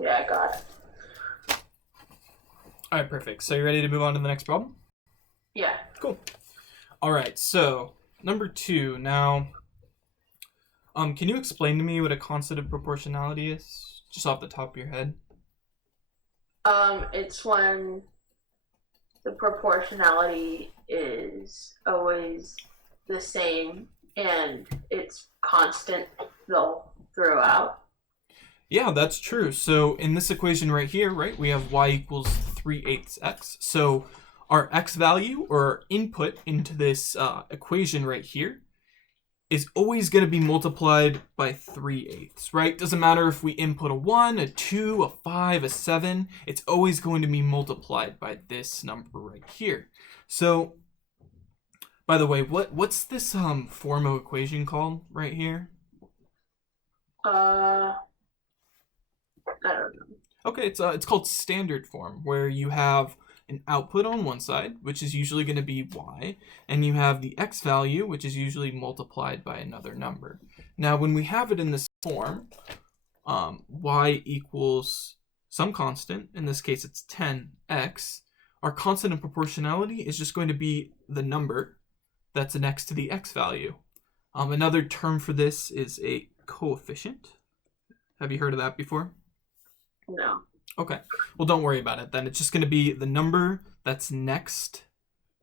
Yeah, I got it. All right, perfect. So you ready to move on to the next problem? Yeah. Cool. All right, so number 2. Now, can you explain to me what a constant of proportionality is, just off the top of your head? It's when the proportionality is always the same and it's constant throughout. Yeah, that's true. So in this equation right here, right, we have y equals 3/8 x. So our x value, or our input into this equation right here, is always going to be multiplied by 3/8, right? Doesn't matter if we input a 1, a 2, a 5, a 7. It's always going to be multiplied by this number right here. So, by the way, what's this form of equation called right here? I don't know. Okay, it's called standard form, where you have an output on one side, which is usually going to be y, and you have the x value, which is usually multiplied by another number. Now, when we have it in this form, y equals some constant, in this case it's 10x, our constant of proportionality is just going to be the number that's next to the x value. Another term for this is a coefficient. Have you heard of that before? No. Okay. Well, don't worry about it then. It's just going to be the number that's next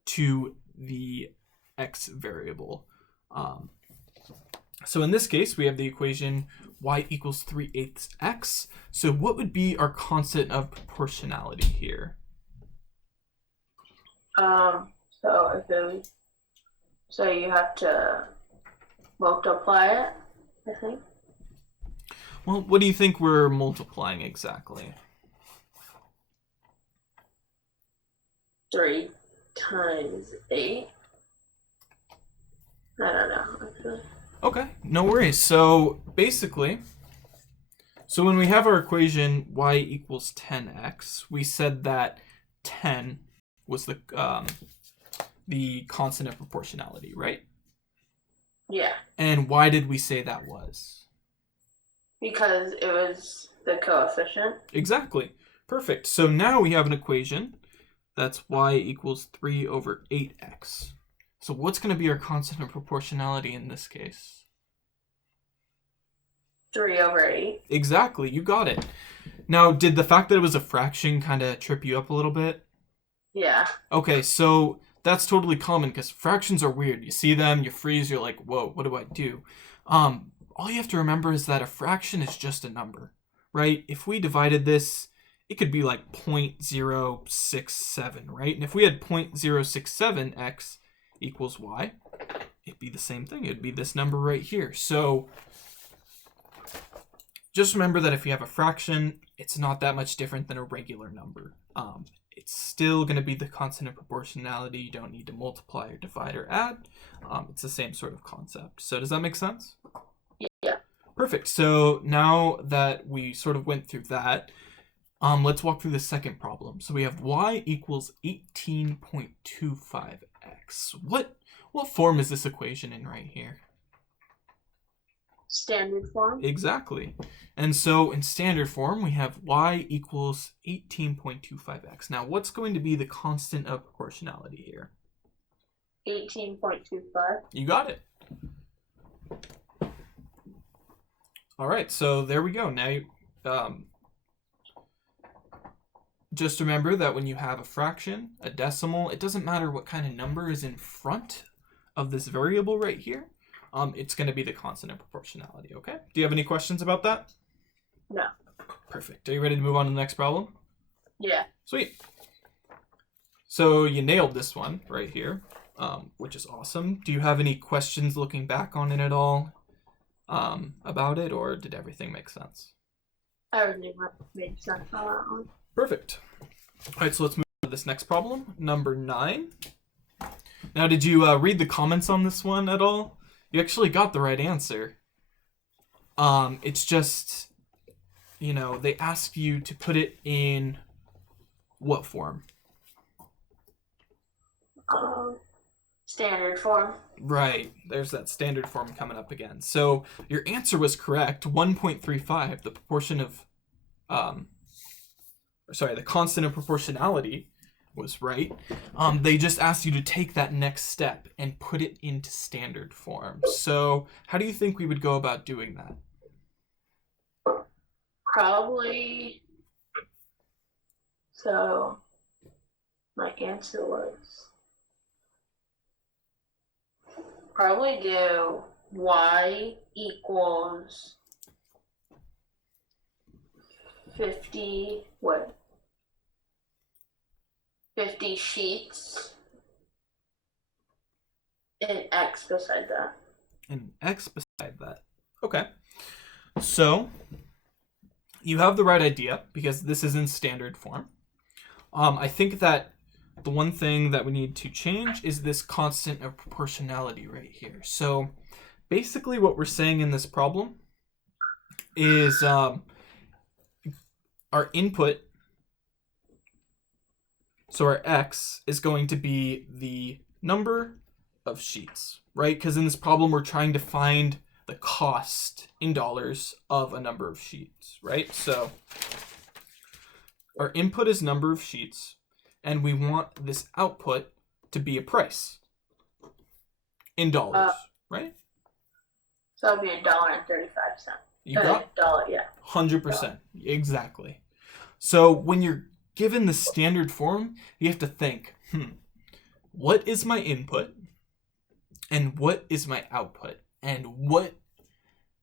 to the x variable. So in this case, we have the equation y equals 3/8 x. So what would be our constant of proportionality here? So you have to multiply it, I think. Well, what do you think we're multiplying exactly? 3 times 8. I don't know, actually. Okay, no worries. So basically, when we have our equation y equals 10x, we said that 10 was the constant of proportionality, right? Yeah. And why did we say that was? Because it was the coefficient. Exactly. Perfect. So now we have an equation that's y equals 3/8x. So what's going to be our constant of proportionality in this case? 3/8. Exactly. You got it. Now, did the fact that it was a fraction kind of trip you up a little bit? Yeah. Okay, so that's totally common because fractions are weird. You see them, you freeze, you're like, whoa, what do I do? All you have to remember is that a fraction is just a number, right? If we divided this, it could be like 0.067, right? And if we had 0.067x equals y, it'd be the same thing. It'd be this number right here. So just remember that if you have a fraction, it's not that much different than a regular number. It's still going to be the constant of proportionality. You don't need to multiply or divide or add. It's the same sort of concept. So does that make sense? Yeah. Perfect. So now that we sort of went through that, let's walk through the second problem. So we have y equals 18.25x. What form is this equation in right here? Standard form. Exactly. And so in standard form, we have y equals 18.25x. Now, what's going to be the constant of proportionality here? 18.25. You got it. All right, so there we go. Now, just remember that when you have a fraction, a decimal, it doesn't matter what kind of number is in front of this variable right here, it's going to be the constant of proportionality, okay? Do you have any questions about that? No. Perfect. Are you ready to move on to the next problem? Yeah. Sweet. So you nailed this one right here, which is awesome. Do you have any questions looking back on it at all about it, or did everything make sense? Everything made sense on that one. Perfect. All right, so let's move to this next problem, number 9. Now, did you read the comments on this one at all? You actually got the right answer. It's just, they ask you to put it in what form? Standard form. Right, there's that standard form coming up again. So your answer was correct, 1.35, the proportion of, the constant of proportionality was right. They just asked you to take that next step and put it into standard form. So how do you think we would go about doing that? Probably. So my answer was probably do y equals 50 sheets and x beside that. And x beside that. Okay. So you have the right idea because this is in standard form. I think that the one thing that we need to change is this constant of proportionality right here. So basically what we're saying in this problem is our input, so our x, is going to be the number of sheets, right? Because in this problem we're trying to find the cost in dollars of a number of sheets, right? So our input is number of sheets, and we want this output to be a price in dollars, right? So it'll be $1.35. You got dollar, yeah. 100%, exactly. So when you're given the standard form, you have to think, what is my input, and what is my output, and what,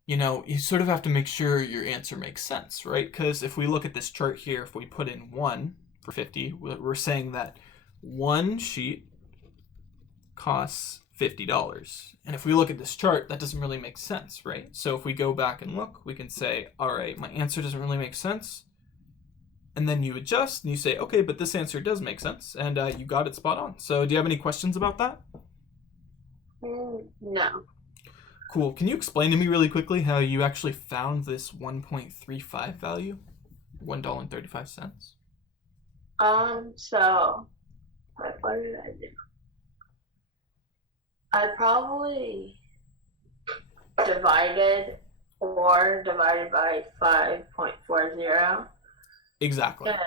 you sort of have to make sure your answer makes sense, right? Because if we look at this chart here, if we put in 1 for 50, we're saying that one sheet costs $50. And if we look at this chart, that doesn't really make sense, right? So if we go back and look, we can say, all right, my answer doesn't really make sense. And then you adjust and you say, okay, but this answer does make sense. And you got it spot on. So do you have any questions about that? No. Cool. Can you explain to me really quickly how you actually found this 1.35 value? $1.35? So what did I do? I probably divided by 5.40 Exactly. and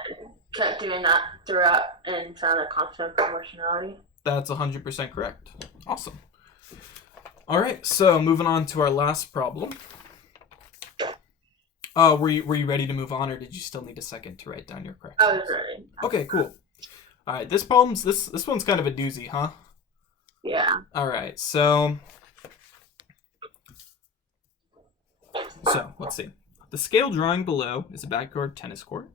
kept doing that throughout and found a constant of proportionality. That's 100% correct. Awesome. All right, so moving on to our last problem. Were you ready to move on, or did you still need a second to write down your correct? I was ready. Okay, cool. All right, this one's kind of a doozy, huh? Yeah. All right, so let's see. The scale drawing below is a backyard tennis court.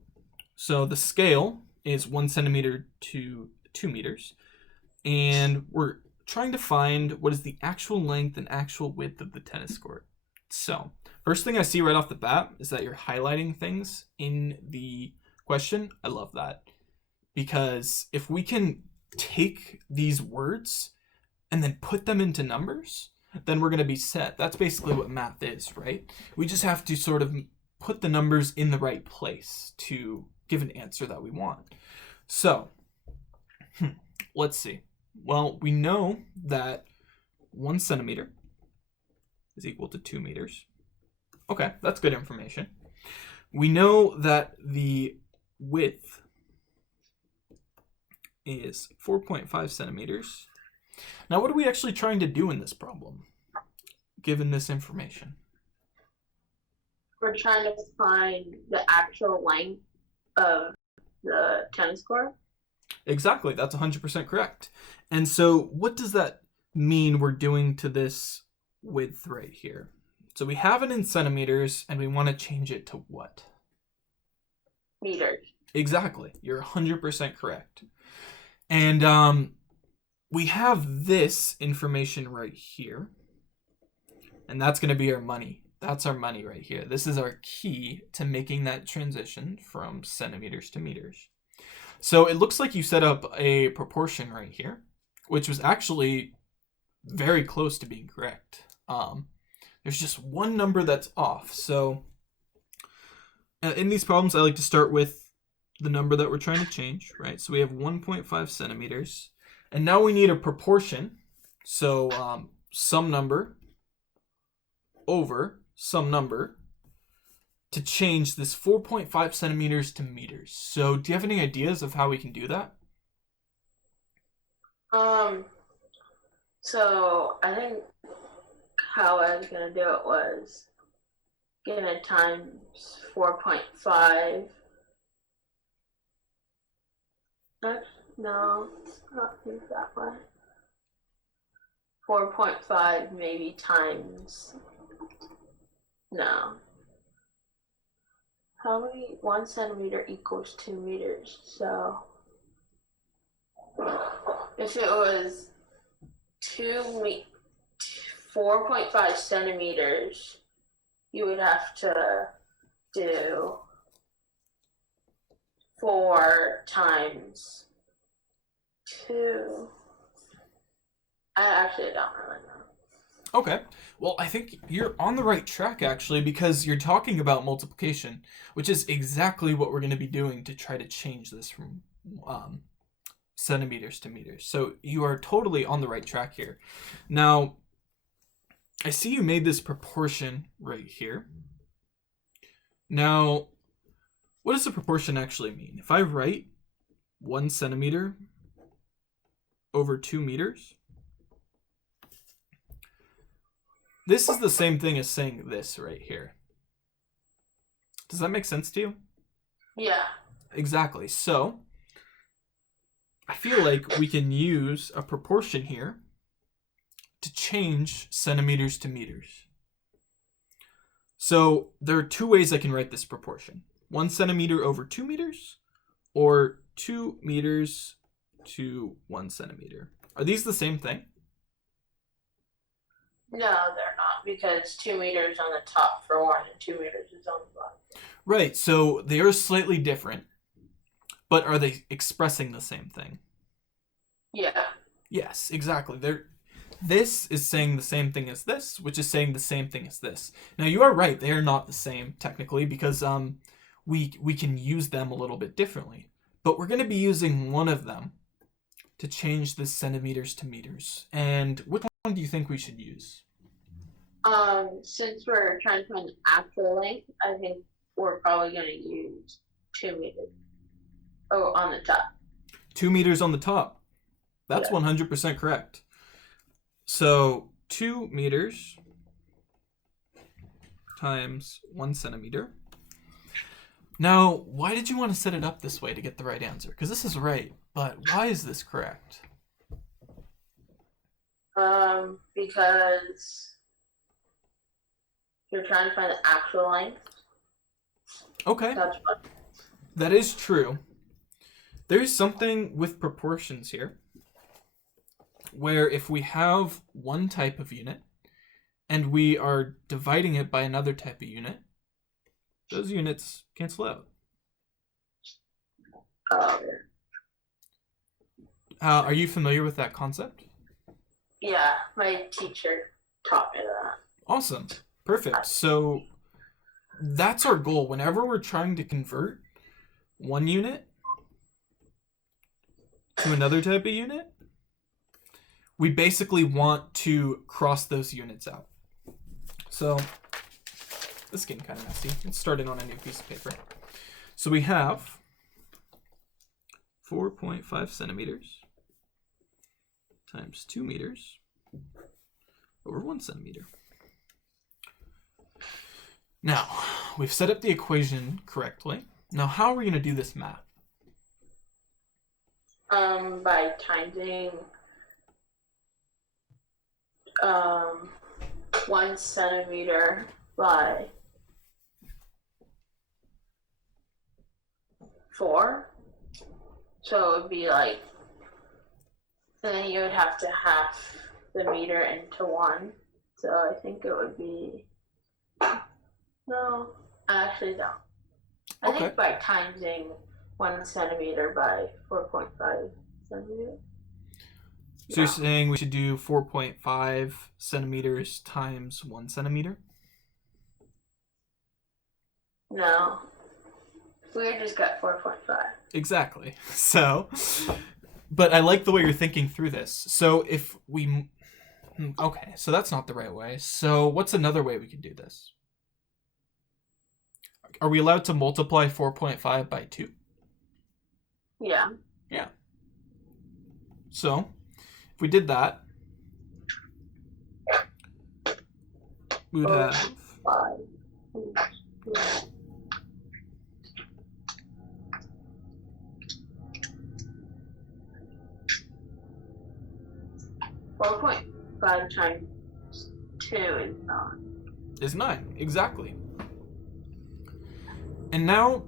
So the scale is 1 centimeter to 2 meters, and we're trying to find what is the actual length and actual width of the tennis court. So first thing I see right off the bat is that you're highlighting things in the question. I love that, because if we can take these words and then put them into numbers, then we're going to be set. That's basically what math is, right? We just have to sort of put the numbers in the right place to give an answer that we want. So let's see. Well, we know that 1 centimeter is equal to 2 meters. Okay, that's good information. We know that the width is 4.5 centimeters. Now, what are we actually trying to do in this problem, given this information? We're trying to find the actual length of the tennis court. Exactly, that's 100% correct. And so what does that mean we're doing to this width right here? So we have it in centimeters, and we want to change it to what? Meters. Exactly. You're 100% correct. And we have this information right here, and that's going to be our money. That's our money right here. This is our key to making that transition from centimeters to meters. So it looks like you set up a proportion right here, which was actually very close to being correct. There's just one number that's off. So in these problems, I like to start with the number that we're trying to change, right? So we have 1.5 centimeters. And now we need a proportion. So some number over some number to change this 4.5 centimeters to meters. So do you have any ideas of how we can do that? So I think how I was gonna do it was gonna times 4.5. No, it's not think that way. 4.5 maybe times. No. How many? 1 centimeter equals 2 meters. So if it was 4.5 centimeters, you would have to do 4 times 2. I actually don't really know. Okay. Well, I think you're on the right track, actually, because you're talking about multiplication, which is exactly what we're going to be doing to try to change this from centimeters to meters. So you are totally on the right track here. Now, I see you made this proportion right here. Now, what does the proportion actually mean? If I write 1 centimeter over 2 meters, this is the same thing as saying this right here. Does that make sense to you? Yeah. Exactly. So I feel like we can use a proportion here to change centimeters to meters. So there are 2 ways I can write this proportion. 1 centimeter over 2 meters, or 2 meters to 1 centimeter. Are these the same thing? No, they're not, because 2 meters on the top for 1 and 2 meters is on the bottom. Right, so they are slightly different, but are they expressing the same thing? Yeah. Yes, exactly. This is saying the same thing as this, which is saying the same thing as this. Now you are right; they are not the same technically because we can use them a little bit differently. But we're going to be using one of them to change this centimeters to meters. And which one do you think we should use? Since we're trying to find the actual length, I think we're probably going to use 2 meters. Oh, on the top. 2 meters on the top. That's 100% correct. So 2 meters times 1 centimeter. Now, why did you want to set it up this way to get the right answer? Because this is right, but why is this correct? Because you're trying to find the actual length. Okay. That's what. That is true. There's something with proportions here where if we have one type of unit and we are dividing it by another type of unit, those units cancel out. Are you familiar with that concept? Yeah, my teacher taught me that. Awesome. Perfect. So that's our goal. Whenever we're trying to convert one unit to another type of unit, we basically want to cross those units out. So this is getting kind of messy. Let's start it on a new piece of paper. So we have 4.5 centimeters times 2 meters over 1 centimeter. Now, we've set up the equation correctly. Now, how are we going to do this math? By timesing 1 centimeter by 4. So it would be like, then you would have to half the meter into 1. So I think it would be, no, I actually don't. I Okay. think by timesing 1 centimeter by 4.5 centimeters. So you're saying we should do 4.5 centimeters times 1 centimeter? No. We just got 4.5. Exactly. So, but I like the way you're thinking through this. So if we, okay, so that's not the right way. So what's another way we could do this? Are we allowed to multiply 4.5 by 2? Yeah. Yeah. So if we did that, we would have 5. 4.5 times 2 is 9. is 9. Exactly. And now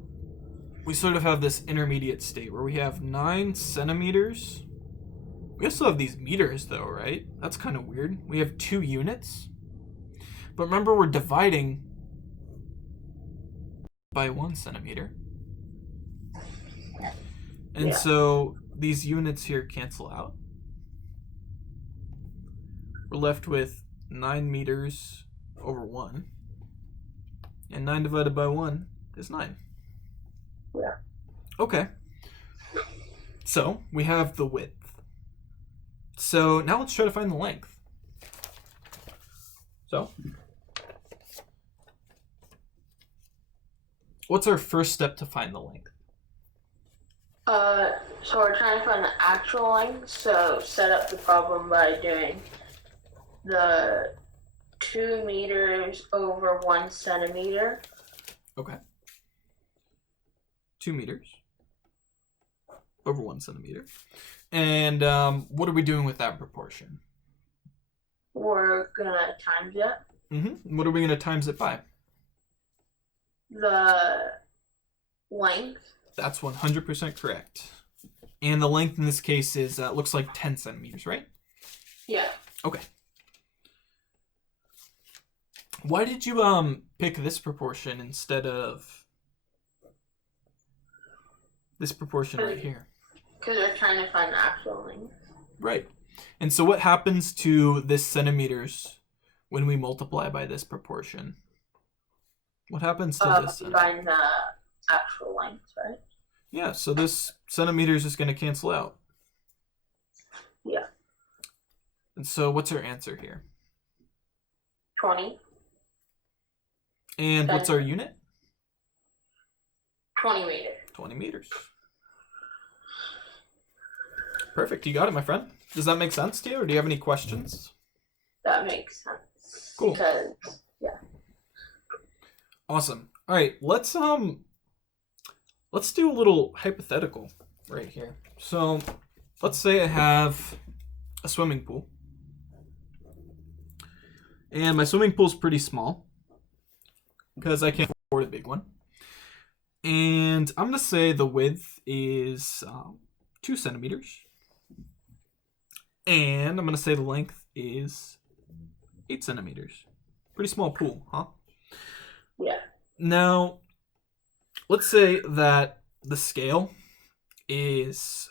we sort of have this intermediate state where we have 9 centimeters. We also have these meters though, right? That's kind of weird. We have 2 units. But remember, we're dividing by 1 centimeter. And Yeah. so these units here cancel out. We're left with 9 meters over 1. And 9 divided by 1 is 9. Yeah. Okay. So we have the width. So now let's try to find the length. So what's our first step to find the length? So we're trying to find the actual length, so set up the problem by doing the 2 meters over 1 centimeter. Okay. 2 meters over 1 centimeter. And what are we doing with that proportion? We're gonna times it. Mm-hmm. What are we going to times it by? The length. That's 100% correct. And the length in this case is, looks like 10 centimeters, right? Yeah. Okay. Why did you pick this proportion instead of this proportion right here? Because we're trying to find the actual length. Right. And so what happens to this centimeters when we multiply by this proportion? What happens to this? Find the actual length, right? Yeah, so this centimeters is going to cancel out. Yeah. And so what's our answer here? 20. And what's our unit? 20 meters. 20 meters. Perfect. You got it, my friend. Does that make sense to you, or do you have any questions? That makes sense. Cool. Because, yeah. Awesome. All right, let's do a little hypothetical right here. So, let's say I have a swimming pool. And my swimming pool's pretty small because I can't afford a big one. And I'm going to say the width is 2 centimeters. And I'm going to say the length is 8 centimeters. Pretty small pool, huh? Yeah. Now, let's say that the scale is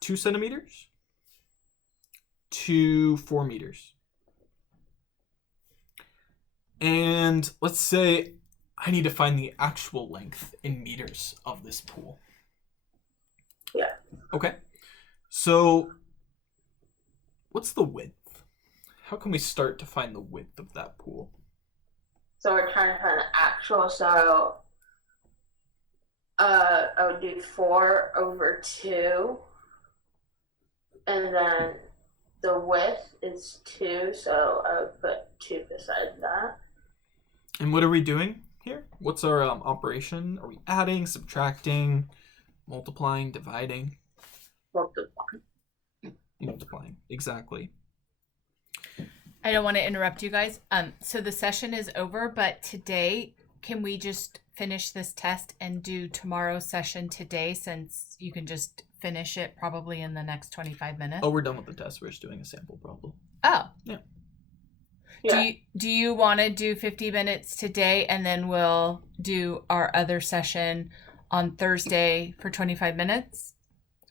2 centimeters to 4 meters. And let's say I need to find the actual length in meters of this pool. Yeah. Okay. So, what's the width? How can we start to find the width of that pool? So we're trying to find the actual, so I would do 4 over 2. And then the width is 2, so I would put 2 beside that. And what are we doing here? What's our operation? Are we adding, subtracting, multiplying, dividing? Multiply. Multiplying, exactly. I don't want to interrupt you guys. So the session is over, but today, can we just finish this test and do tomorrow's session today, since you can just finish it probably in the next 25 minutes? Oh, we're done with the test. We're just doing a sample problem. Oh. Yeah. Yeah. Do you want to do 50 minutes today, and then we'll do our other session on Thursday for 25 minutes?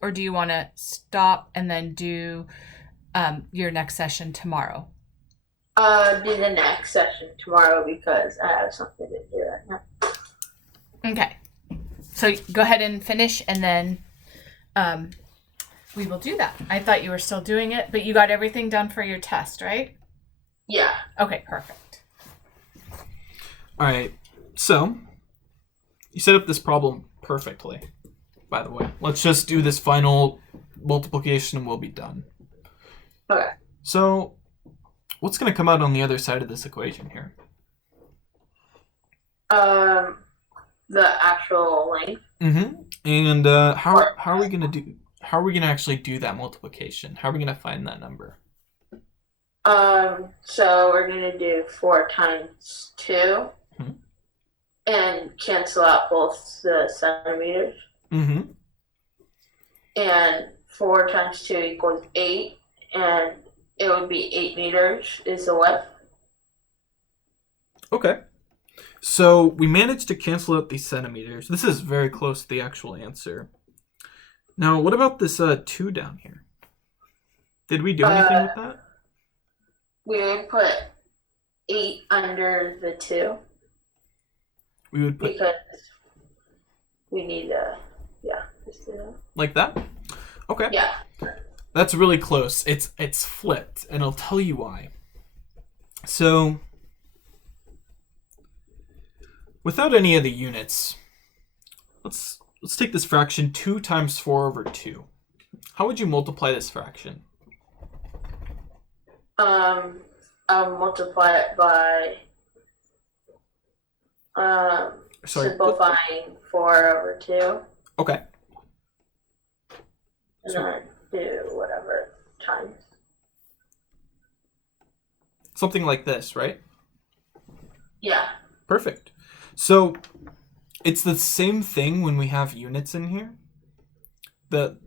Or do you want to stop and then do your next session tomorrow? Do the next session tomorrow because I have something to do right now. Okay. So go ahead and finish, and then we will do that. I thought you were still doing it, but you got everything done for your test, right? Yeah. Okay, perfect. All right. So you set up this problem perfectly, by the way. Let's just do this final multiplication and we'll be done. Okay. So what's going to come out on the other side of this equation here? The actual length. Mm-hmm. And how are we going to actually do that multiplication? How are we going to find that number? So we're gonna do 4 times 2 and cancel out both the centimeters. Mm-hmm. And 4 times 2 equals 8, and it would be 8 meters is the width. Okay. So we managed to cancel out these centimeters. This is very close to the actual answer. Now, what about this 2 down here? Did we do anything with that? We would put 8 under the 2 We would put because we need just do that. like that? Okay. Yeah. That's really close. It's flipped, and I'll tell you why. So without any of the units, let's take this fraction 2 times 4 over 2. How would you multiply this fraction? I'll multiply it by simplifying 4 over 2. Okay. And then do whatever times. Something like this, right? Yeah. Perfect. So it's the same thing when we have units in here. The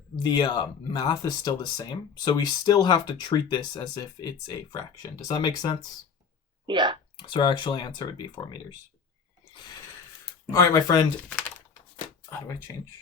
math is still the same, so we still have to treat this as if it's a fraction. Does that make sense? Yeah. So our actual answer would be 4 meters. All right, my friend. How do I change?